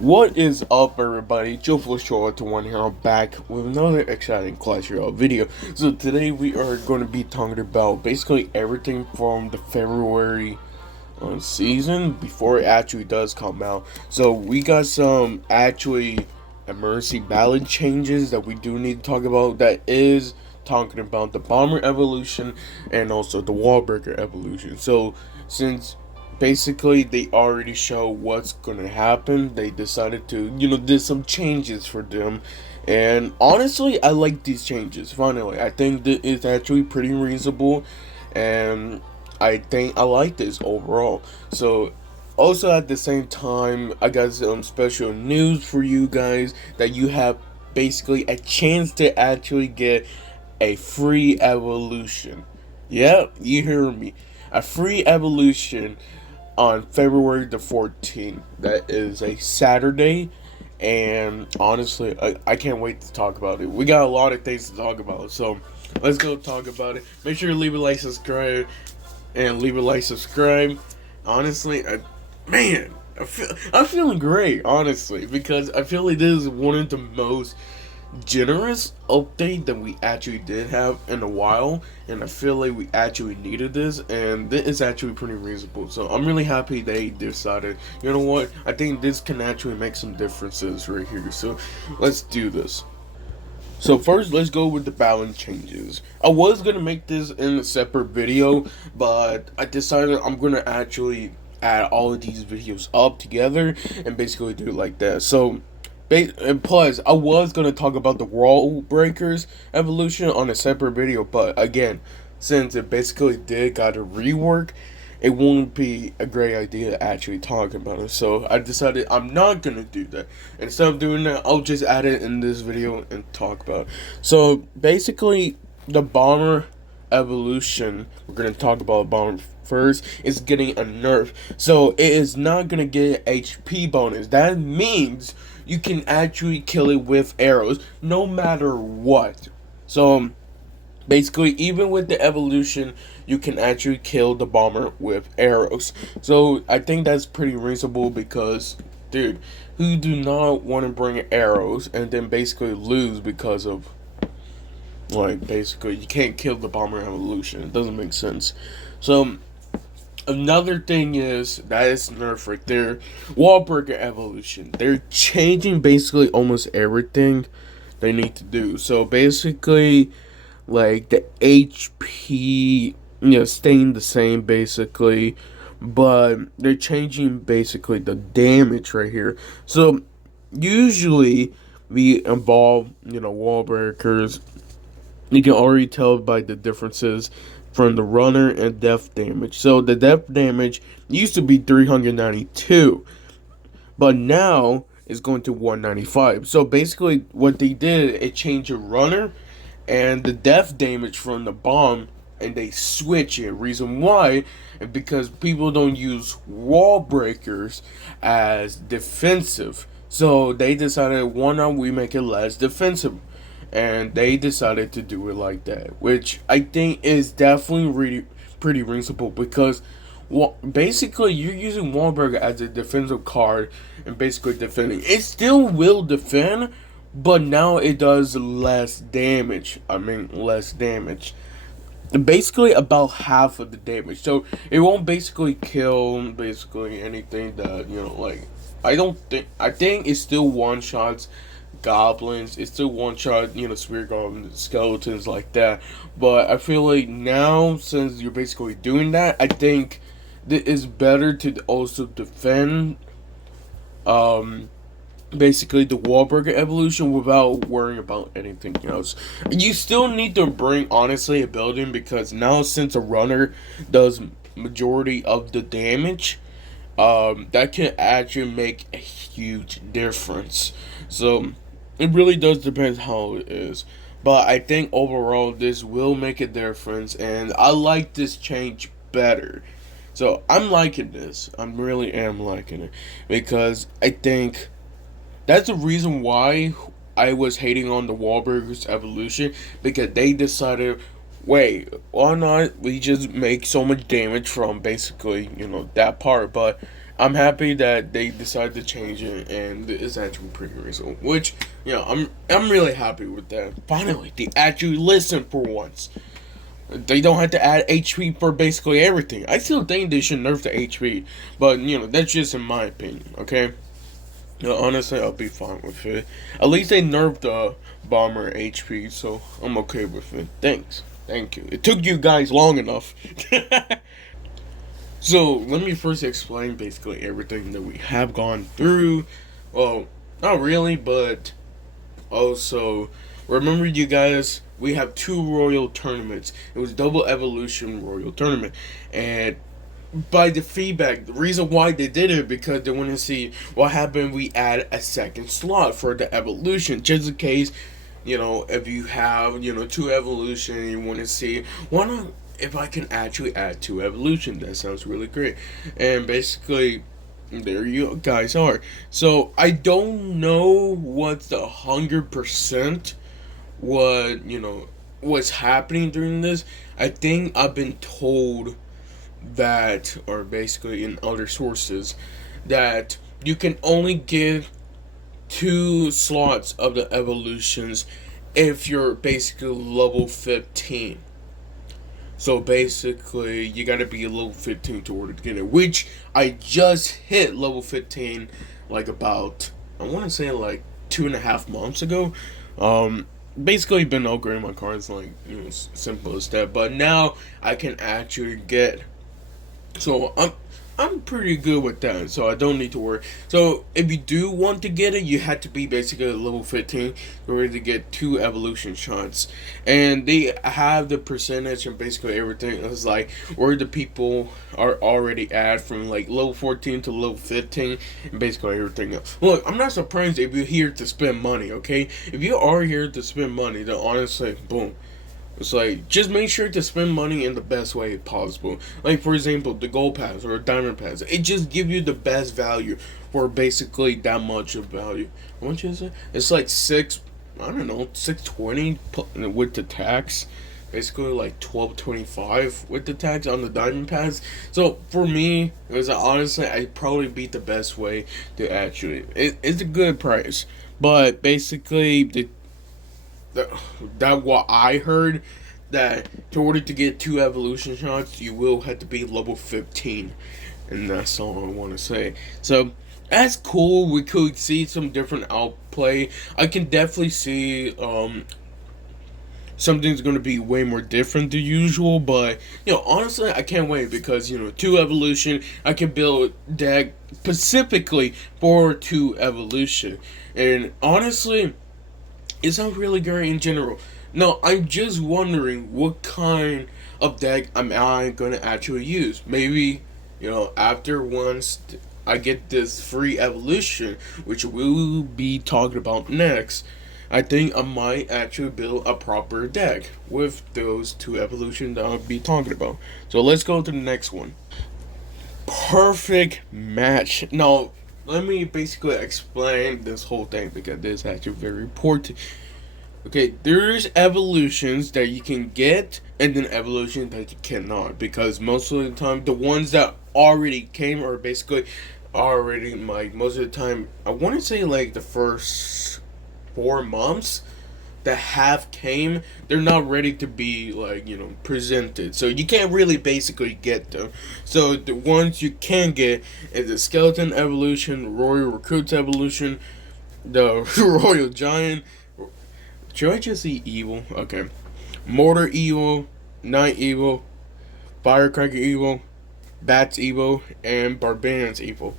What is up, everybody? Joe Flashoa to one here. I'm back with another exciting Clash Royale video. So today we are going to be talking about basically everything from the February season before it actually does come out. So we got some actually emergency ballot changes that we do need to talk about. That is talking about the Bomber evolution and also the Wallbreaker evolution. So since basically they already show what's gonna happen, they decided to do some changes for them, and honestly I like these changes. Finally, I think that it's actually pretty reasonable, and I think I like this overall. So also at the same time, I got some special news for you guys that you have basically a chance to actually get a free evolution. Yep, you hear me. A free evolution on February the 14th. That is a Saturday. And honestly, I can't wait to talk about it. We got a lot of things to talk about. So let's go talk about it. Make sure to leave a like, subscribe, and leave a like, subscribe. Honestly, I'm feeling great, honestly, because I feel like this is one of the most generous update that we actually did have in a while, and I feel like we actually needed this, and this is actually pretty reasonable. So I'm really happy they decided, you know what, I think this can actually make some differences right here. So let's do this. So first, let's go with the balance changes. I was gonna make this in a separate video, but I decided I'm gonna actually add all of these videos up together and basically do it like that. So and plus, I was gonna talk about the Wall Breakers evolution on a separate video, but again, since it basically did got a rework, it won't be a great idea to actually talk about it. So I decided I'm not gonna do that. Instead of doing that, I'll just add it in this video and talk about it. So basically, the Bomber evolution, we're gonna talk about Bomber first, is getting a nerf. So it is not gonna get an HP bonus. That means you can actually kill it with arrows no matter what. So basically, even with the evolution, you can actually kill the Bomber with arrows. So I think that's pretty reasonable because, dude, who do not want to bring arrows and then basically lose because of, like, basically you can't kill the Bomber evolution? It doesn't make sense. So another thing is that is nerf right there. Wallbreaker evolution. They're changing basically almost everything they need to do. So basically, like the HP, staying the same basically, but they're changing basically the damage right here. So usually we involve, wall breakers. You can already tell by the differences from the runner and death damage. So the death damage used to be 392, but now it's going to 195. So basically what they did, it changed the runner and the death damage from the bomb, and they switch it. Reason why, and because people don't use wall breakers as defensive, so they decided, why not we make it less defensive, and they decided to do it like that, which I think is definitely really pretty reasonable because, well, basically you're using Wahlberg as a defensive card and basically defending. It still will defend, but now it does less damage. Less damage. Basically about half of the damage. So it won't basically kill basically anything that, like, I think it still one shots goblins. It's still one shot, spirit goblins, skeletons like that. But I feel like now, since you're basically doing that, I think it is better to also defend basically the Wallbreaker evolution without worrying about anything else. You still need to bring, honestly, a building, because now since a runner does majority of the damage, that can actually make a huge difference. So it really does depend how it is. But I think overall this will make a difference, and I like this change better. So I'm liking this. I really am liking it, because I think that's the reason why I was hating on the Wahlburgers evolution, because they decided, wait, why not we just make so much damage from basically, that part, but I'm happy that they decided to change it, and it's actually pretty reasonable. Which, I'm really happy with that. Finally, they actually listen for once. They don't have to add HP for basically everything. I still think they should nerf the HP, but that's just in my opinion. Okay, honestly, I'll be fine with it. At least they nerfed the bomber HP, so I'm okay with it. Thanks, thank you. It took you guys long enough. So let me first explain basically everything that we have gone through. Well, not really, but also remember, you guys, we have two royal tournaments. It was double evolution royal tournament, and by the feedback, the reason why they did it because they want to see what happened. We add a second slot for the evolution, just in case, if you have two evolution and you want to see why not if I can actually add two evolution. That sounds really great, and basically there you guys are. So I don't know what's the 100% what's happening during this. I think I've been told that, or basically in other sources, that you can only give two slots of the evolutions if you're basically level 15. So basically, you gotta be a level 15 to order to get it, which I just hit level 15 like about, I want to say like 2.5 months ago. Basically been upgrading my cards like, simple as that. But now I can actually get, so I'm pretty good with that, so I don't need to worry. So if you do want to get it, you have to be basically level 15 in order to get two evolution shots. And they have the percentage and basically everything. It's like where the people are already at from like level 14 to level 15 and basically everything else. Look, I'm not surprised if you're here to spend money, okay? If you are here to spend money, then honestly, boom. It's like, just make sure to spend money in the best way possible. Like, for example, the gold pass or diamond pass. It just gives you the best value for basically that much of value. How much is it? It's like 620 with the tax. Basically like 1225 with the tax on the diamond pass. So for me, it was honestly, I probably beat the best way to actually. It's a good price. But basically, that what I heard, that in order to get two evolution shots, you will have to be level 15, and that's all I want to say. So that's cool. We could see some different outplay. I can definitely see something's going to be way more different than usual, but honestly, I can't wait because two evolution, I can build deck specifically for two evolution, and honestly, it sounds really great in general. No, I'm just wondering what kind of deck am I gonna actually use. Maybe, after once I get this free evolution, which we'll be talking about next, I think I might actually build a proper deck with those two evolutions that I'll be talking about. So let's go to the next one. Perfect match. Now, let me basically explain this whole thing because this is actually very important. Okay, there's evolutions that you can get and then evolutions that you cannot, because most of the time the ones that already came are basically already, like, most of the time, I want to say like the first 4 months that have came, they're not ready to be like presented, so you can't really basically get them. So the ones you can get is the skeleton evolution, royal recruits evolution, the royal giant, should I just see evil? Okay, mortar evil, night evil, firecracker evil, bats evil, and barbarians evil.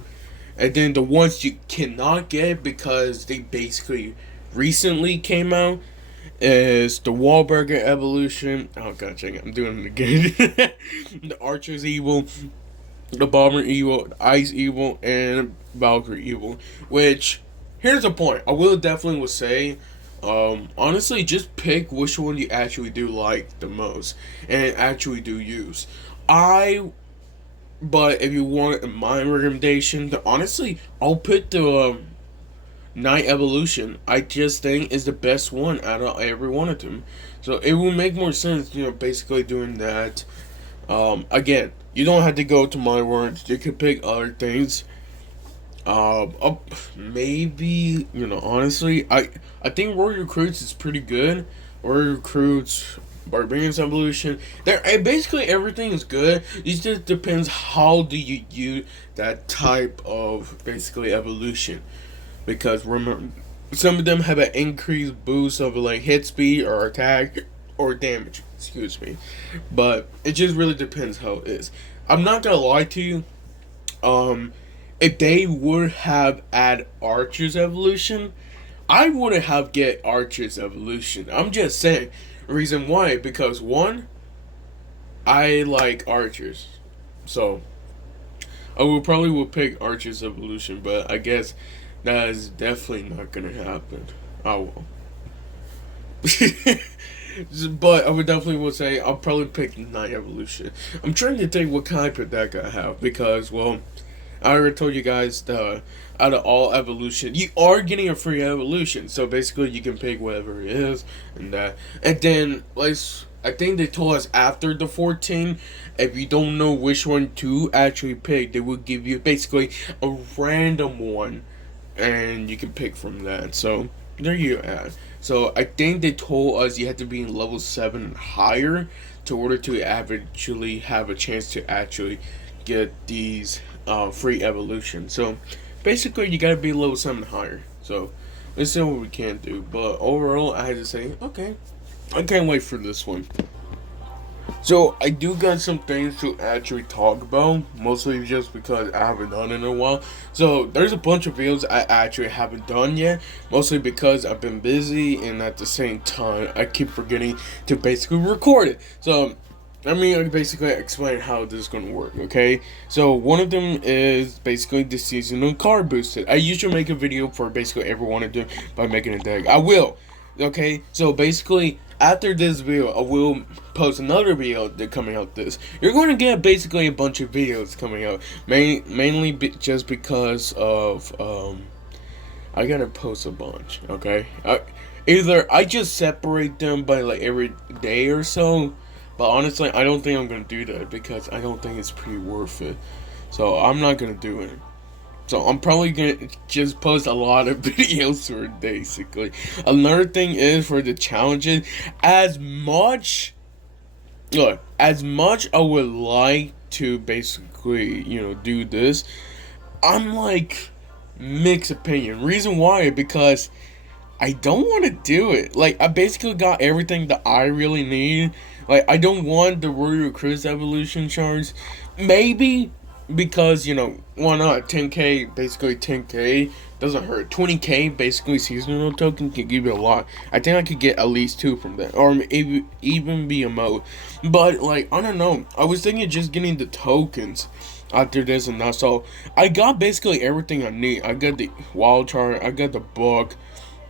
And then the ones you cannot get because they basically recently came out is the Wahlburger evolution. Oh god, check it, I'm doing it again. The Archer's evil, the Bomber evil, the Ice evil, and Valkyrie evil. Which, here's the point. I will definitely would say, honestly, just pick which one you actually do like the most and actually do use. But if you want my recommendation, honestly, I'll pick the Night Evolution. I just think is the best one out of every one of them. So it will make more sense, basically doing that. Again, You don't have to go to my words. You can pick other things. Maybe, honestly, I think Warrior Recruits is pretty good. Warrior Recruits, Barbarians Evolution. Basically everything is good. It just depends how do you use that type of basically evolution. Because remember, some of them have an increased boost of like hit speed or attack or damage. Excuse me, but it just really depends how it is. I'm not gonna lie to you. If they would have add Archer's evolution, I wouldn't have get Archer's evolution. I'm just saying. Reason why? Because one, I like Archers, so I will probably will pick Archer's evolution. But I guess that is definitely not gonna happen. I will. But I would definitely would say I'll probably pick Night Evolution. I'm trying to think what type of deck I have because, well, I already told you guys the out of all evolution, you are getting a free evolution. So basically, you can pick whatever it is, and that. And then, I think they told us after the 14, if you don't know which one to actually pick, they will give you basically a random one, and you can pick from that. So there you are. So I think they told us you had to be in level 7 and higher to order to actually have a chance to actually get these free evolution. So basically you gotta be level 7 and higher. So let's see what we can do. But overall I had to say, okay, I can't wait for this one. So I do got some things to actually talk about, mostly just because I haven't done it in a while. So there's a bunch of videos I actually haven't done yet, mostly because I've been busy and at the same time I keep forgetting to basically record it. So let me basically explain how this is going to work, okay? So one of them is basically the seasonal card boosted. I usually make a video for basically everyone to do by making a deck. I will. Okay, so basically after this video, I will post another video that coming out this. You're going to get basically a bunch of videos coming out, mainly just because of I gotta post a bunch. Okay, either I just separate them by like every day or so, but honestly, I don't think I'm gonna do that because I don't think it's pretty worth it. So I'm not gonna do it. So I'm probably gonna just post a lot of videos for it, basically. Another thing is for the challenges, as much I would like to basically, do this, I'm like mixed opinion. Reason why, because I don't want to do it. Like, I basically got everything that I really need. Like, I don't want the Warrior Recruits evolution shards. Maybe because, why not? 10k, basically 10k doesn't hurt. 20k, basically seasonal token can give you a lot. I think I could get at least 2 from that, or maybe even be a mode. But like, I don't know. I was thinking just getting the tokens after this and that. So I got basically everything I need. I got the wild chart. I got the book.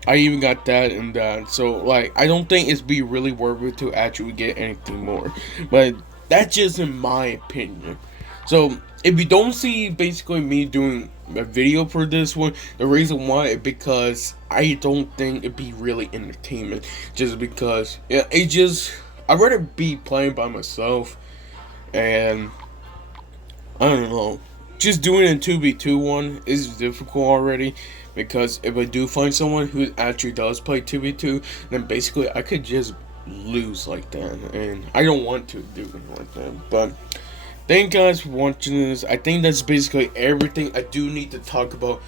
I even got that and that. So like, I don't think it's be really worth it to actually get anything more. But that's just in my opinion. So if you don't see basically me doing a video for this one, the reason why is because I don't think it'd be really entertainment. Just because, yeah, I'd rather be playing by myself, and I don't know. Just doing a 2v2 one is difficult already, because if I do find someone who actually does play 2v2, then basically I could just lose like that, and I don't want to do it like that. But thank you guys for watching this. I think that's basically everything I do need to talk about,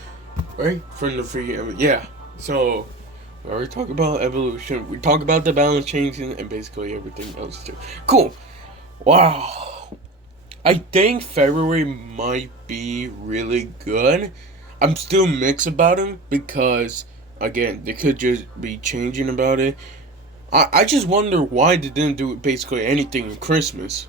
right? From the free, yeah. So we already talked about evolution. We talked about the balance changing and basically everything else too. Cool. Wow. I think February might be really good. I'm still mixed about him because, again, they could just be changing about it. I just wonder why they didn't do basically anything in Christmas.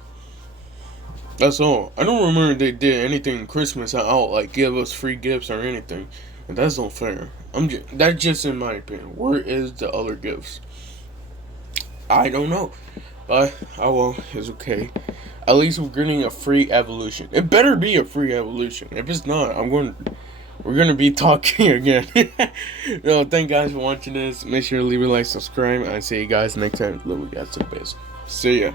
That's all. I don't remember they did anything in Christmas out, like give us free gifts or anything. And that's not fair. That's just in my opinion. Where is the other gifts? I don't know. But, oh well, it's okay. At least we're getting a free evolution. It better be a free evolution. If it's not, we're gonna be talking again. No, thank you guys for watching this. Make sure to leave a like, subscribe, and I'll see you guys next time. Love you guys to the best. See ya.